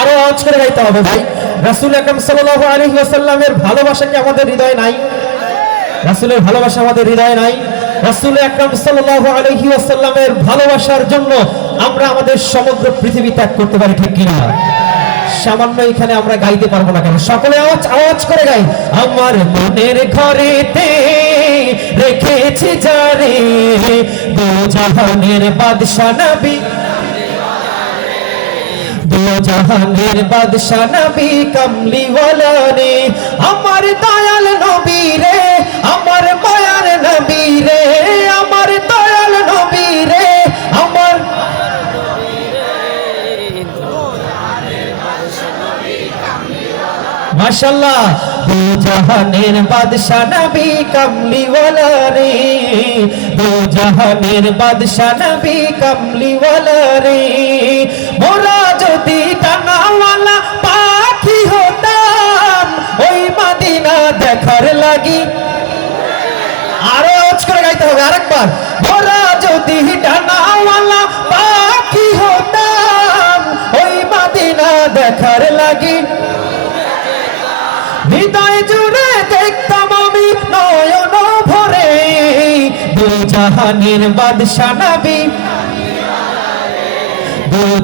আরও আওয়াজ করে গাইতে হবে ভাই। রাসূল আকরাম সাল্লাল্লাহু আলাইহি ওয়াসাল্লামের ভালোবাসা কি আমাদের হৃদয়ে নাই? রাসূলের ভালোবাসা আমাদের হৃদয়ে নাই। রাসূল আকরাম সাল্লাল্লাহু আলাইহি ওয়াসাল্লামের ভালোবাসার জন্য আমরা আমাদের সমগ্র পৃথিবী ত্যাগ করতে পারি, ঠিক কিনা? সামান্য এখানে আমরা গাইতে পারব না কেন? সকলে আওয়াজ আওয়াজ করে গাই। আমার মনের ঘরেতে রেখেছি যারে দু বাদশা নবী। দু জাহানের বাদশা নবী কমলিওয়ালা রে আমার দয়াল নবী রে, আমার মায়ার নবী রে, আমার দয়াল নবী রে, আমার মাশাল্লাহ দু জাহানের বাদশা নবী কমলিওয়ালা রে দু জাহানের বাদশা নবী কমলিওয়ালা রে দেখার লাগি। আরও আওয়াজ করে গাইতে হবে আরেকবার। মোরা যদি ডানাওয়ালা পাখি হতাম, ওই মাদিনা দেখার লাগি। হৃদয় জুড়ে দেখতাম আমি নয়ন ভরে দু জাহানের বাদশা নবী।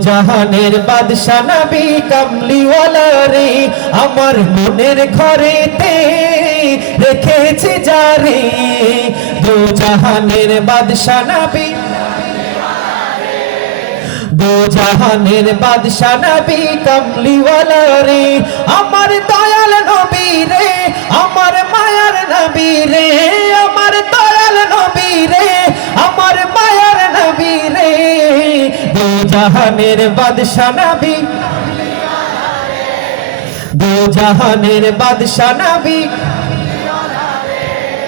জাহানের বাদশা নবী কামলিওয়ালা রে, আমার মনের ঘরেতে রেখেছি যারে দু জাহানের বাদশা নবী জাহানের বাদশা নবী কামলিওয়ালা রে, আমার দয়াল নবী রে জাহানের বাদশা নবী। দু জাহানের বাদশা নবী।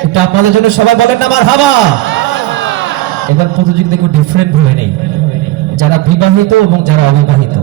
এটা আপনাদের জন্য সবাই বলেন না, আমার হাবা। এবার প্রতিযোগিতা একটু ডিফারেন্ট হয়ে নেই। যারা বিবাহিত এবং যারা অবিবাহিত।